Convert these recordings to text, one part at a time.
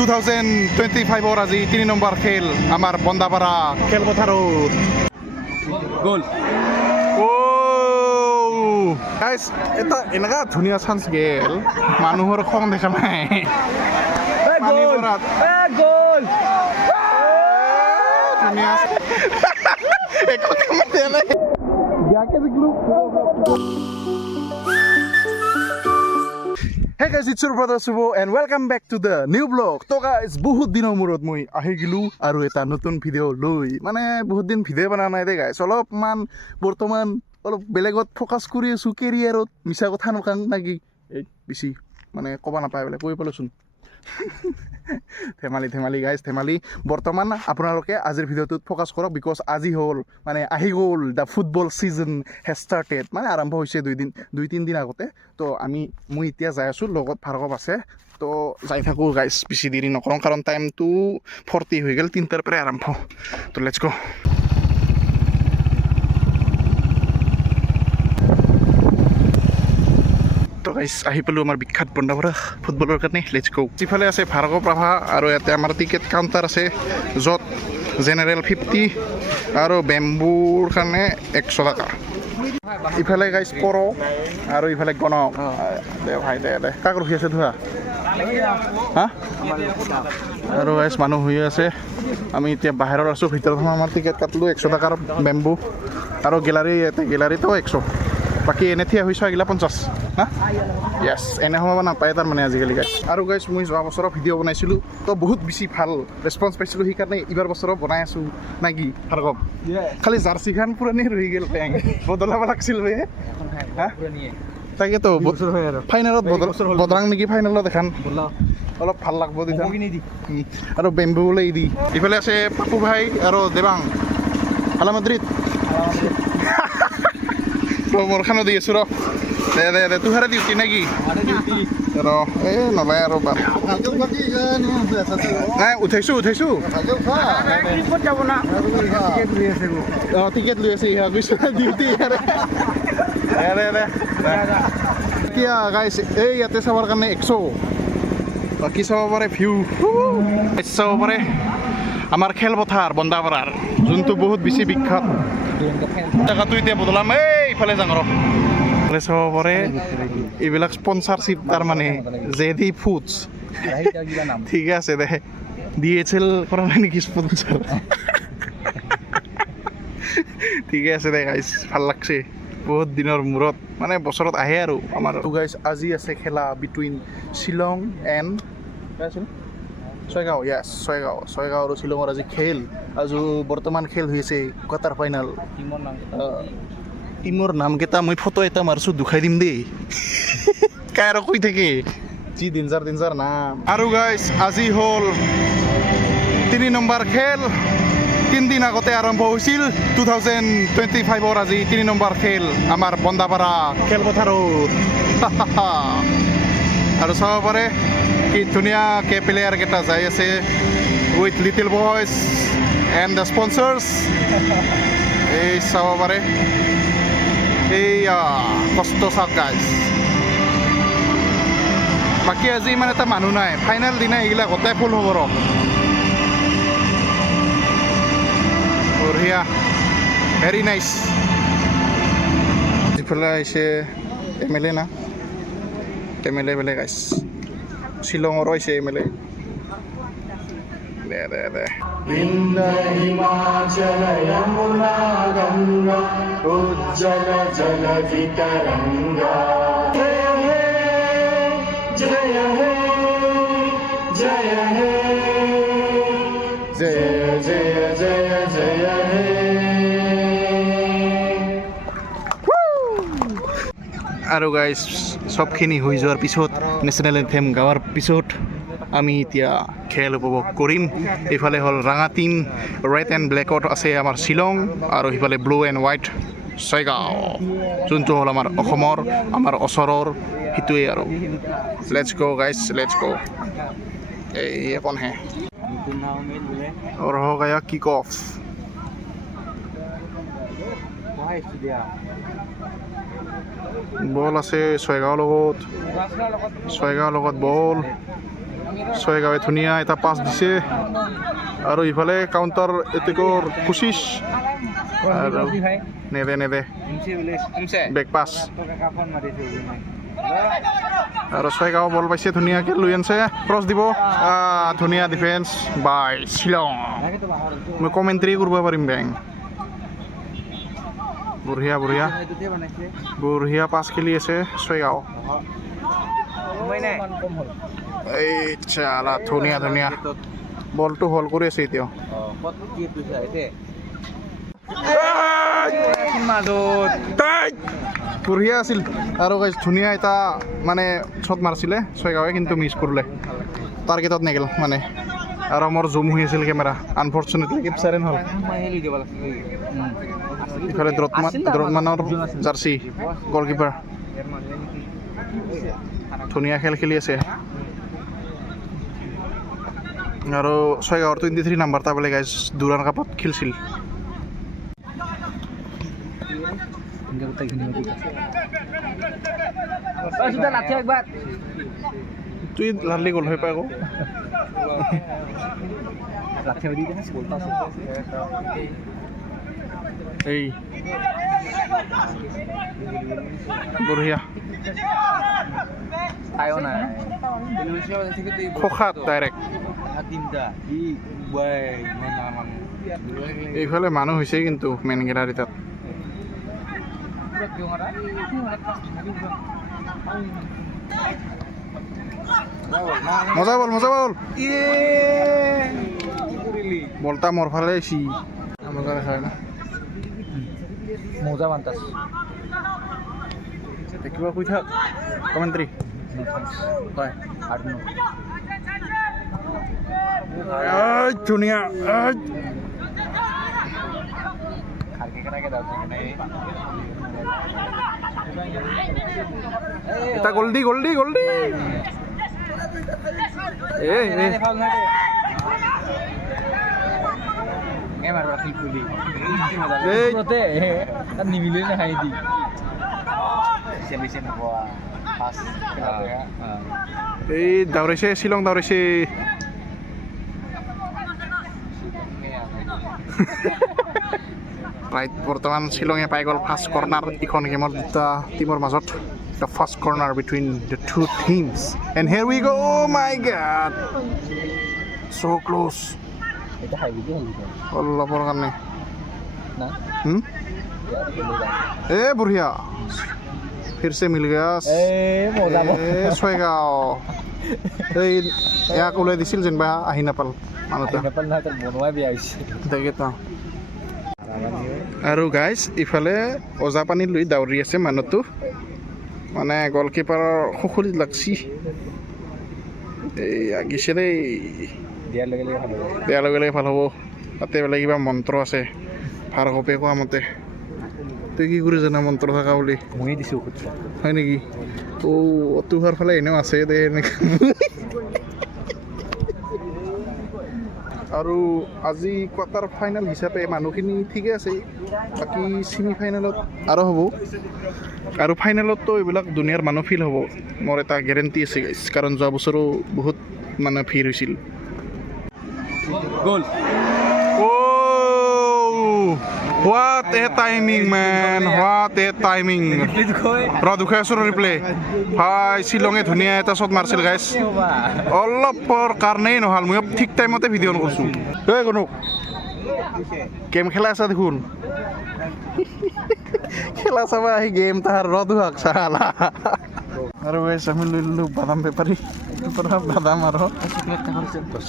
2025 আজি 3 নম্বৰ খেল আমাৰ বন্দাপাৰা খেলপথাৰত গ'ল গাইজ এটা এনেকা ধুনীয়া চান্স গেল মানুহৰ খং দেখা নাই Hey guys, it's your brother Subo and welcome back to the new vlog. So guys, বহুত দিনৰ মূৰত মই আহি গিলো আৰু এটা নতুন ভিডিঅ' লৈ মানে বহুত দিন ভিডিঅ' বনা নাই দে গাইছ অলপমান বৰ্তমান অলপ বেলেগত ফ'কাছ কৰি আছোঁ কেৰিয়াৰত মিছা কথা নকওঁ নাকি এই বেছি মানে ক'ব নাপায় বোলে কৈ পেলাচোন ধেমালি গাইজ ধেমালি বৰ্তমান আপোনালোকে আজিৰ ভিডিঅ'টোত ফ'কাছ কৰক বিকজ আজি হ'ল মানে আহি গ'ল the football season has started মানে আৰম্ভ হৈছে দুই তিনিদিন আগতে তো মই এতিয়া যাই আছোঁ লগত ভাৰ্গৱ আছে তো যাই থাকোঁ গাইজ বেছি দেৰি নকৰোঁ কাৰণ টাইমটো 40 হৈ গ'ল 3টাৰ পৰাই আৰম্ভ তো লেটছ গ' তো গাইজ আহি পালোঁ আমাৰ বিখ্যাত বন্দাপাৰা ফুটবলৰ কাৰণে লেটছ গ' ইফালে আছে ভাৰ্গৱ ৰাভা আৰু ইয়াতে আমাৰ টিকেট কাউণ্টাৰ আছে য'ত জেনেৰেল 50 আৰু বেম্বুৰ কাৰণে 100 টকা ইফালে গাইজ পৰ আৰু ইফালে গণক দে ভাই দে কাক ৰখি আছে ধোৱা হা আৰু গাইজ মানুহ হৈ আছে আমি এতিয়া বাহিৰত আছোঁ ভিতৰত আমাৰ টিকেট কাটিলোঁ 100 টকাৰ বেম্বু আৰু গেলাৰীতো 100 বাকী এনে থিয়া হৈছোঁ এইগিলা 50 হা য়েছ এনে সোমাব নাপায় তাৰমানে আজিকালি গাইজ আৰু গাইজ মই যোৱা বছৰৰ ভিডিঅ' বনাইছিলোঁ তো বহুত বেছি ভাল ৰেছপন্স পাইছিলোঁ সেইকাৰণে এইবাৰ বছৰত বনাই আছোঁ নাকি ভাৰ্গৱ খালি জাৰ্চিখান পুৰণি ৰহি গ'ল পেং বদলাব লাগিছিল বে হা তাকেতো ফাইনেলত বদলাং নেকি ফাইনেলত এখন অলপ ভাল লাগব তেতিয়া আৰু বেম্বু ওলাই দি ইফালে আছে পাপু ভাই আৰু দেৱাং আলামাদ্ৰিদ মোৰখানো দি আছোঁ দে তোহাৰে ডিউটি নেকি ৰ এই নলয় আৰু নাই উঠাইছোঁ অঁ টিকেট লৈ আছে গৈছোঁ ডিউটি এতিয়া গাইছ এই ইয়াতে চাবৰ কাৰণে 100 বাকী চাব পাৰে ভিউ চাব পাৰে আমাৰ খেলপথাৰ বন্দাপাৰাৰ যোনটো বহুত বেছি বিখ্যাত জেগাটো এতিয়া বদলাম এইফালে যাওঁ ৰ চাব পাৰে এইবিলাক স্পনচাৰশ্বিপ তাৰমানে জেডি ফুডছ ঠিকে আছে দে DHL কৰা নাই নেকি স্পনচাৰ ঠিকে আছে দে গাইজ ভাল লাগছে বহুত দিনৰ মূৰত মানে বছৰত আহে আৰু আমাৰ গাইজ আজি আছে খেলা বিটুইন শ্বিলং এণ্ড ছয়গাঁও ছয়গাঁও আৰু শ্বিলঙৰ আজি খেল বৰ্তমান খেল হৈ আছে কোৱাৰ্টাৰ ফাইনেল টিমৰ নামকেইটা মই ফটো এটা মাৰিছোঁ দুখাই দিম দেই কাই আৰু কৈ থাকে যি ডেঞ্জাৰ নাম আৰু গাইজ আজি হ'ল 3 নম্বৰ খেল 3 দিন আগতে আৰম্ভ হৈছিল 2025 আজি 3 নম্বৰ খেল আমাৰ বন্দাপাৰা খেলপথাৰত আৰু চাব পাৰে কি ধুনীয়াকৈ প্লেয়াৰকেইটা যাই আছে with little boys and the sponsors এই চাব পাৰে এইয়া কষ্ট চাওক গাইজ বাকী আজি ইমান এটা মানুহ নাই ফাইনেল দিনা এইগিলা গোটেই ফুল হ'ব ৰ বঢ়িয়া ভেৰি নাইচ যিফালে আহিছে MLA না MLA বেলেগ আহিছে শ্বিলঙৰো আহিছে MLA দে हिमाचल यमुना गंगा उज्जल जलधि तरंगा जय हे जय हे हे আৰু গাইজ চবখিনি হৈ যোৱাৰ পিছত নেশ্যনেল এন্থেম গাৱাৰ পিছত আমি এতিয়া খেল উপভোগ কৰিম এইফালে হ'ল ৰঙা টিম ৰেড এণ্ড ব্লেকত আছে আমাৰ শ্বিলং আৰু সেইফালে ব্লু এণ্ড হোৱাইট ছয়গাঁও যোনটো হ'ল আমাৰ অসমৰ আমাৰ ওচৰৰ সেইটোৱে আৰু লেটছ গ' গাইজ লেটছ গ' এই অকণহে ৰহ গায়া কিক অফ বল আছে ছয়গাঁৱৰ লগত বল ছয়গাঁৱে ধুনীয়া এটা পাছ দিছে আৰু ইফালে কাউণ্টাৰ এটেকৰ কোচিছ আৰু নেদে বেক পাছ আৰু ছয়গাঁও বল পাইছে ধুনীয়াকৈ লৈ আনছে ক্ৰছ দিব ধুনীয়া ডিফেন্স বাই শ্বিলং মই কমেণ্ট্ৰি কৰিব পাৰিম বেং বঢ়িয়া বঢ়িয়া বঢ়িয়া পাছ খেলি আছে ছয়গাঁও এই চালা ধুনীয়া ধুনীয়া বলটো হল কৰি আছে এতিয়াও বঢ়িয়া আছিল আৰু ধুনীয়া এটা মানে শ্বট মাৰিছিলে ছয়গাঁৱে কিন্তু মিছ কৰিলে টাৰ্গেটত নেগেল মানে আৰু মোৰ জুম হৈ আছিল কেমেৰা আনফৰ্চুনেটলি কেপচাৰে নহ'ল ইফালে দ্ৰটমানৰ জাৰ্চি গলকিপাৰ ধুনীয়া খেল খেলি আছে আৰু ছয়গাঁৱৰ 23 নাম্বাৰ এটা বোলে গাইজ দুৰাণ কাপত খেলিছিল তুই লালি গ'ল হৈ পাই আকৌ এই বঢ়িয়া খোখাত ডাইৰেক্ট এইফালে মানুহ হৈছে কিন্তু মেইন গেলাৰী তাত মজা বল বলটা মোৰ ফালে আহিছি মজা দেখা হয় না মজা বান্তাস কিবা কৈ থাক কমেণ্ট্ৰি হয় ধুনীয়া এটা গল্ডি নিমিলে নাখাই দি এই দাউৰিছে শ্বিলং দাউৰিছে ৰাইট বৰ্তমান শ্বিলঙে পাই গ'ল ফাৰ্ষ্ট কৰ্নাৰ ইখন গেমৰ দুটা টিমৰ মাজত the first corner between the two teams and here we go my god so' close অলপৰ কাৰণে বঢ়িয়া फिर से मिल गया ছয়গাঁও এই ইয়াক ওলাই দিছিল যেনিবা আহি নাপাল মানুহটো তাকেতো আৰু গাইজ ইফালে ওজাপানী লৈ দাউৰি আছে মানুহটো মানে গলকিপাৰৰ খুখুলিত লাগছি এই আগিছে দেই দিয়াৰ লগে লগে ভাল হ'ব তাতে বোলে কিবা মন্ত্ৰ আছে ভাৰ্গৱে কোৱা মতে তই কি কৰি জানা মন্ত্ৰ থকা বুলি মই দিছোঁ হয় নেকি তোহাৰ ফালে এনেও আছে দে এনেকৈ আৰু আজি কোৱাৰ্টাৰ ফাইনেল হিচাপে মানুহখিনি ঠিকে আছে বাকী ছেমি ফাইনেলত আৰু হ'ব আৰু ফাইনেলততো এইবিলাক দুনিয়াৰ মানুহ ফিল হ'ব মোৰ এটা গেৰেণ্টি আছে কাৰণ যোৱা বছৰো বহুত মানে ভিৰ হৈছিল গ'ল What a timing, man! What a timing! দুখাই আছোঁ ৰিপ্লে হয় শ্বিলঙে ধুনীয়া এটা শ্বট মাৰিছিল গাইজ অলপৰ কাৰণেই নহ'ল মই ঠিক টাইমতে ভিডিঅ' কৰিছোঁ এই কোনো গেম খেলা আছা দেখোন খেলা চাবা আহি গেম তাহাৰ দুখাক চালা আৰু গাইজ আমি লৈ ল'লোঁ বাদাম বেপাৰী বাদাম আৰু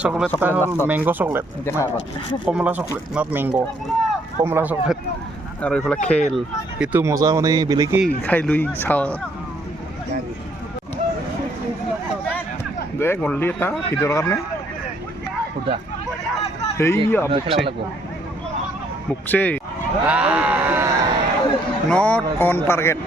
চকলেট এটা হ'ল mango' chocolate Kamala chocolate not mango' Kamala chocolate আৰু এইফালে খেল এইটো মজা মানে বেলেগেই খাই লৈ চাওঁ দে গল্ডি এটা ভিডিঅ'ৰ কাৰণে সেইয়া মুকছে not on target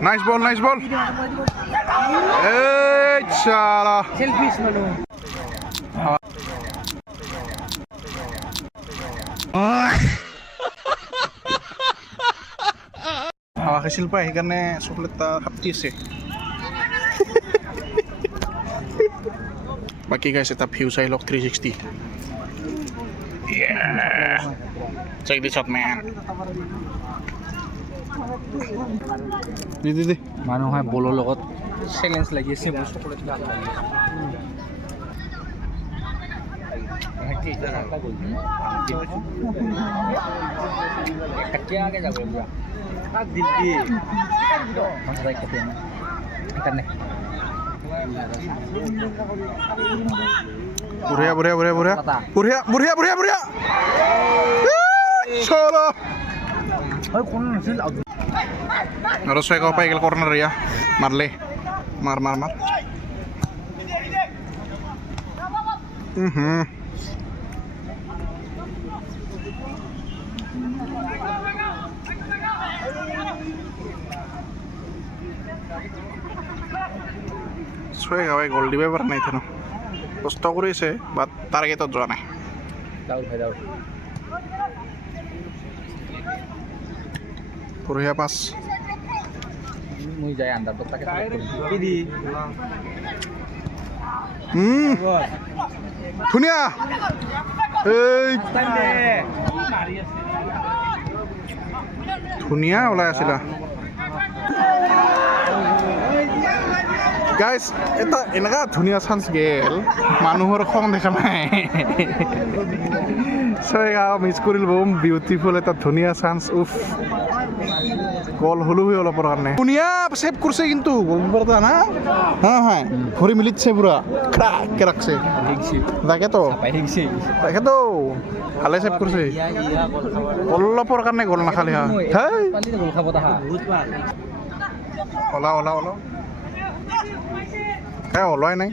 Nice ball. Hey, chala. Selfish, হাৱা খাইছিল পাই সেইকাৰণে চকলেট এটা খাপটি আছে বাকী গাইছ এটা ভিউ চাই লওক 360 check this out man দি মানুহে বলৰ লগত চেলেঞ্জ লাগি আছে মোৰ চকলেট লাগি Kaya agak jago ya. Adil di. Mas baik katanya. Ikan nih. Buria. Cholo. Ay, kung nasil out. Harus saya kau pakai corner ya. Marle. Mar. গাঁৱে গ'ল দিব পৰা নাই থানো কষ্ট কৰিছে বাট টাৰ্গেটত যোৱা নাই বঢ়িয়া পাছ Muy jaya anda tuh pakai ini. ধুনীয়া এই ধুনীয়া ওলাই আছিলা গাইজ এটা এনেকুৱা ধুনীয়া চান্স গেল মানুহৰ খং দেখা নাই মিছ কৰিল বম বিউটিফুল এটা ধুনীয়া চান্স উফ গল হলো হৈ অলপৰ কাৰণে ধুনীয়া সেভ কৰিছে কিন্তু গলকিপাৰটা না হ্যাঁ ভৰি মিলিছে পুৰা ক্ৰাককে ৰাখছে তাকেতো ভালে সেভ কৰিছে অলপৰ কাৰণে গল নাখালে হা ওলা ওলাই নাই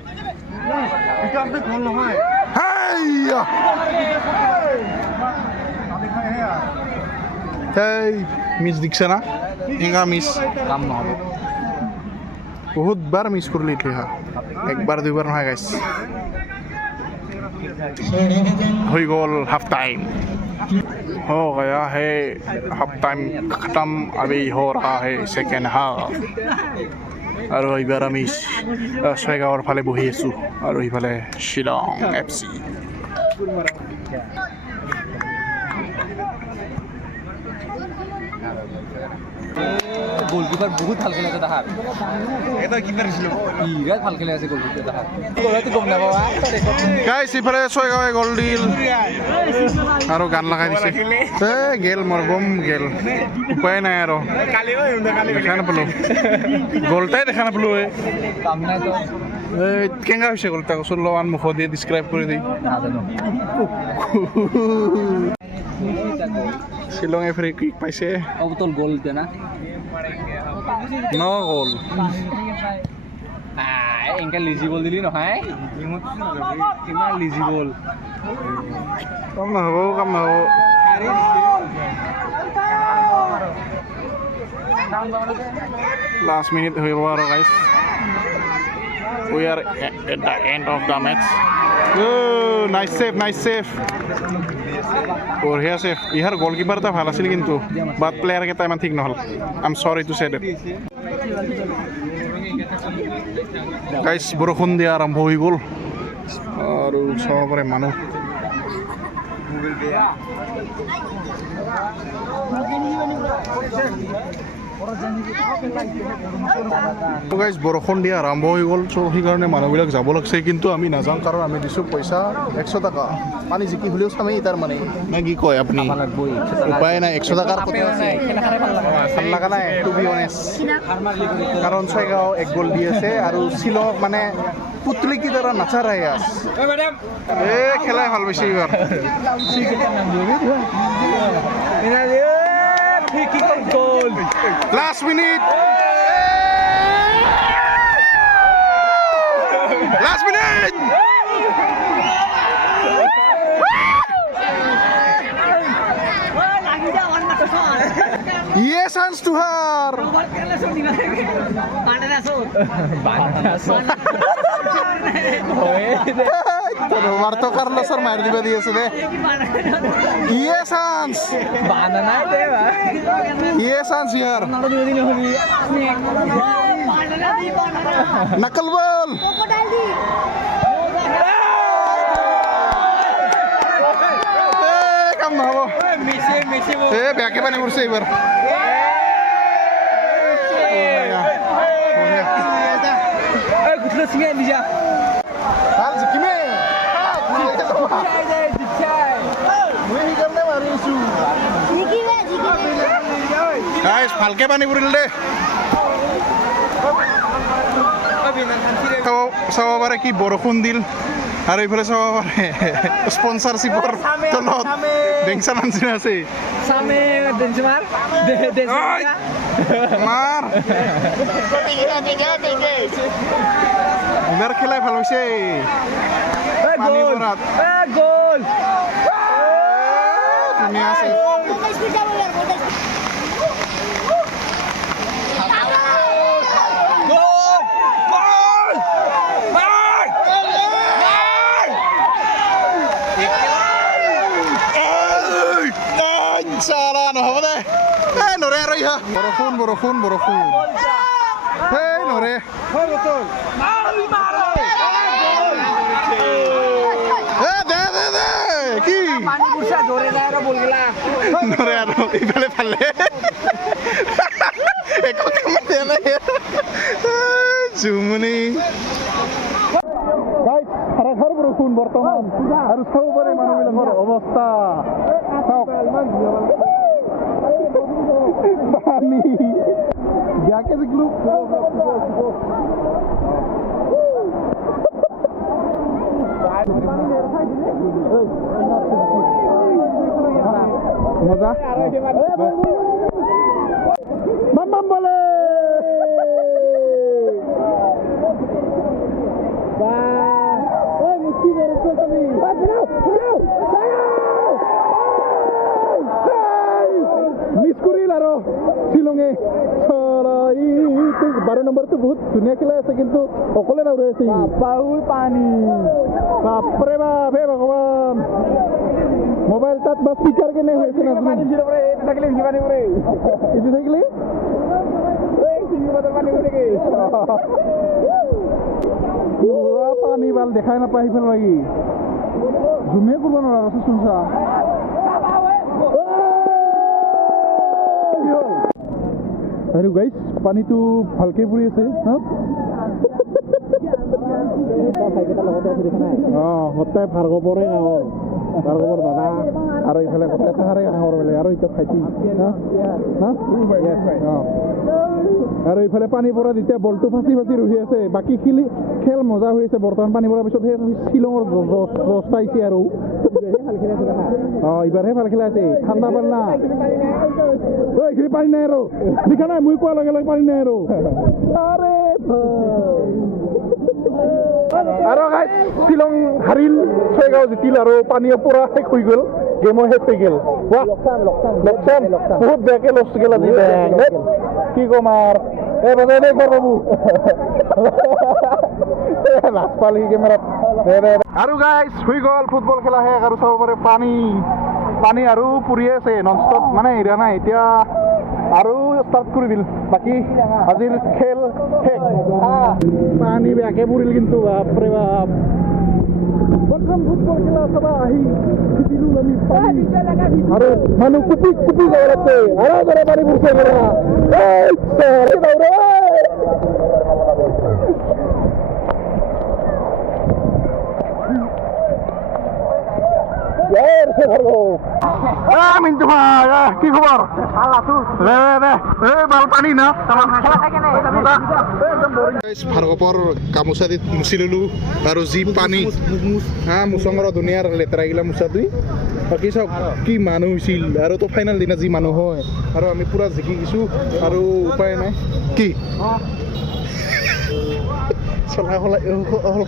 মিছ দিছে না এনেকা মিছ কাম নহ'ব বহুত বাৰ মিছ কৰিলি হা একবাৰ দুইবাৰ নহয় গাইছ হৈ গ'ল হাফ টাইম हो गया है हाफ टाइम खत्म अभी हो रहा है सेकेंड हाफ আৰু এইবাৰ আমি ছয়গাঁৱৰ ফালে বহি আছোঁ আৰু এইফালে শ্বিলং FC গোলকিপাৰ বহুত ভাল খেলে তাহাৰ এটা কিপাৰ ছিল বিৰাট ভাল খেলে আছে গোলকিপাৰ তাহাৰ গোলটো গম নাপাবা গাইছ ইফালে ছয়গাঁৱে গ'ল দিল আৰু গান লগাই দিছে গেল মোৰ বম গেল উপায় নাই আৰু দেখা নাপালোঁ গ'লটাই দেখা নাপালোঁ কাম নাই তো কেনেকুৱা হৈছে গ'লটা চল্লৱান মুখ দিয়ে ডিছক্ৰাইব কৰি দি নাজানো শ্বিলঙে ফ্ৰী কিক পাইছে অবতল গোল এতিয়া না ন গ'ল এনেকৈ লিজিবল দিলি নহয় কিমান লিজিবল কাম নহ'ব লাষ্ট মিনিট হৈ গ'ল আৰু গাইছ we are at the end of the match nice save বঢ়িয়া সেভ ইয়াৰ গলকিপাৰ এটা ভাল আছিল কিন্তু বাট প্লেয়াৰ কেইটা ইমান ঠিক নহ'ল আই এম চৰি টু সে ডেট গাইছ বৰষুণ দিয়া আৰম্ভ হৈ গ'ল আৰু চবৰে মানুহ গাইছ বৰষুণ দিয়া আৰম্ভ হৈ গ'ল চ' সেইকাৰণে মানুহবিলাক যাব লাগছে কিন্তু আমি নাযাওঁ কাৰণ আমি দিছোঁ পইচা 100 টকা পানী জিকি হ'লেও চামেই তাৰ মানে নে কি কয় আপুনি উপায় নাই 100 টকাৰ ভাল লগা নাই টু বি অনেষ্ট কাৰণ ছয়গাঁও এক গ'ল দি আছে আৰু শ্বিলঙক মানে পুতলি কি দ্বাৰা নাচাৰাই আছে খেলাই ভাল পাইছে এইবাৰ last minute yes chance to her Roberto Carlosৰ মাৰি দিব দি আছে দে ইয়ে চান্স বানানা দে বা ইয়ে চান্স ইয়াৰ নালো দিও দিন হলি নকল বল কাম নহ'ব মেসি বেয়াকে পানী পৰিছে এইবাৰ এই গুটলো সিঙে নিজা ভাল জিকিমে গাইছ ভালকে পানী পৰিল দে চাব পাৰে কি বৰষুণ দিল আৰু এইফালে চাব পাৰে স্পনচাৰশ্বিপৰ তলত বেংচা নাঞ্চিনা আছে সামনে বেঞ্চমাৰ মাৰ এইবাৰ খেলাই ভাল হৈছে পানী পৰাত গোল ধুনীয়া আছে নহ'ব দে নৰে আৰু ইহা বৰষুণ নৰে দে কি নৰে আৰু ইফালে ফালে একো কাম দিয়া নাই জুমনি ধাৰাসাৰ বৰষুণ বৰ্তমান আৰু চাব পাৰে মানুহবিলাকৰ অৱস্থা চাওক পানী বেয়াকে জিকিলো মজা বাম বলে মিছ কৰিল আৰু শ্বিলঙে 12 নম্বৰটো বহুত ধুনীয়া খেলাই আছে কিন্তু অকলে দৌৰাই আছে বহুত পানী বাপৰে বাপ হে ভগৱান মোবাইল তাত বা স্পিকাৰ কেনে হৈ আছে এইটো থাকিলে পানী ভাল দেখাই নাপায় সিফালে লাগি জুমে কৰিব নোৱাৰা চোনচা আৰু গাইছ পানীটো ভালকে পৰি আছে গোটেই ভাৰ্গৱৰে গাঁৱৰ ভাৰ্গৱৰ দাদা আৰু এইফালে গোটেই তাহাৰে গাঁৱৰ বোলে আৰু এতিয়া ভাইটি আৰু এইফালে পানী পৰা যেতিয়া বলটো ফাঁচি ৰহি আছে বাকী খেল মজা হৈ আছে বৰ্তমান পানী পৰাৰ পিছত সেই শ্বিলঙৰ দহটা আহিছে আৰু এইবাৰহে ভাল খেলা আছে ঠাণ্ডা পাল না এইখিনি পানী নাই আৰু দেখা নাই মই কোৱাৰ লগে লগে পানী নাই আৰু আৰু শ্বিলং হাৰিল 6 গাঁও জিতিল আৰু পানী পৰা শেষ হৈ গ'ল গেমৰ শেষ হৈ গ'ল লোকচান বহুত বেয়াকে লছ গ'ল আজি কি ক'ম আৰু বজাই দে বাবু লাজ পালি কেমেৰাত আৰু গাইছ হৈ গ'ল ফুটবল খেলা শেষ আৰু চাব পাৰে পানী আৰু পৰি আছে নন ষ্টপ মানে এৰা নাই এতিয়া আৰু ষ্টাৰ্ট কৰি দিল বাকী আজিৰ খেল শেষ পানী বেয়াকে পৰিল কিন্তু বাপৰে বাপ প্ৰথম ফুটবল খেলা চাবা আহি শিকিলোঁ আমি পানী আৰু মানুহ কুপি যাব লাগছে আৰু জোৰে পানী পৰিছে মিন্টু ভাই কি খবৰ ভাল পানী না ভাৰ্গৱৰ গামোচা দি মুচি ললো আৰু যি পানী মুচঙৰ ধুনীয়াৰ লেতেৰাগিলা মুচা দি বাকী চাওক কি মানুহ হৈছিল আৰু তো ফাইনেল দিনা যি মানুহ হয় আৰু আমি পুৰা জিকি গৈছোঁ আৰু উপায় নাই কি চলা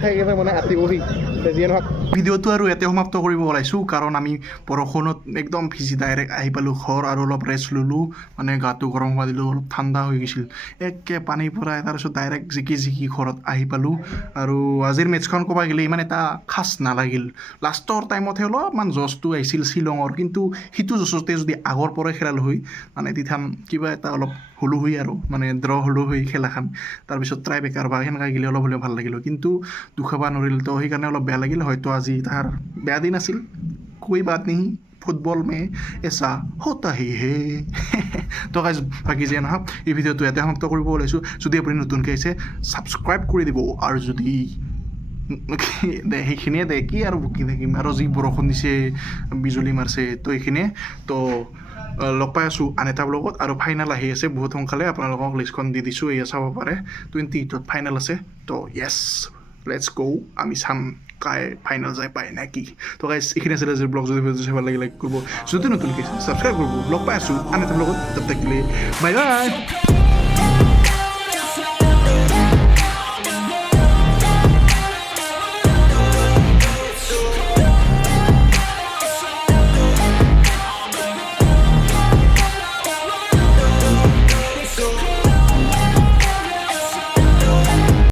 খাই কেনে মানে আঁতিবহি যিয়ে নহওক ভিডিঅ'টো আৰু ইয়াতে সমাপ্ত কৰিব ওলাইছোঁ কাৰণ আমি বৰষুণত একদম ভিজি ডাইৰেক্ট আহি পালোঁ ঘৰ আৰু অলপ ৰেষ্ট ল'লোঁ মানে গাটো গৰম হোৱা দিলোঁ অলপ ঠাণ্ডা হৈ গৈছিল একে পানীৰ পৰা তাৰপিছত ডাইৰেক্ট জিকি ঘৰত আহি পালোঁ আৰু আজিৰ মেটচখন ক'ব গ'লে ইমান এটা খাচ নালাগিল লাষ্টৰ টাইমতহে অলপমান জছটো আহিছিল শ্বিলঙৰ কিন্তু সিটো জছতে যদি আগৰ পৰাই খেলাল হৈ মানে তিথান কিবা এটা অলপ হ'লো হৈ আৰু মানে ড্ৰ হ'লো হৈ খেলাখন তাৰপিছত ট্ৰাই বেকাৰ বা সেনেকৈ গ'লে অলপ হ'লেও ভাল লাগিল কিন্তু দুখাব নোৱাৰিল তো সেইকাৰণে অলপ বেয়া লাগিল হয়তো আজি তাৰ বেয়া দিন আছিল कोई बात नहीं ফুটবল মে এছা হতা হি হে তো গাইজ বাকী যে নহওক এই ভিডিঅ'টো ইয়াতে সমাপ্ত কৰিব ওলাইছোঁ যদি আপুনি নতুনকৈ আহিছে ছাবস্ক্ৰাইব কৰি দিব আৰু যদি দে সেইখিনিয়ে দে কি আৰু বকি থাকিম আৰু যি বৰষুণ দিছে বিজুলী মাৰছে তো এইখিনিয়ে তো লগ পাই আছোঁ আন এটা ব্লগত আৰু ফাইনেল আহি আছে বহুত সোনকালে আপোনালোকক লিষ্টখন দি দিছোঁ এয়া চাব পাৰে 28ত ফাইনেল আছে তো য়েছ লেটছ গো আমি চাম কাই ফাইনেল যায় পায় নে কি তো গাইজ এইখিনি আছিলে যে ব্লগ যদি ভিডিঅ' চাই ভাল লাগে লাইক কৰিব যদি নতুনকৈ ছাবস্ক্ৰাইব কৰিব ব্লগ পাই আছোঁ আন এটা ব্লগত তাত থাকিলে বাই বাই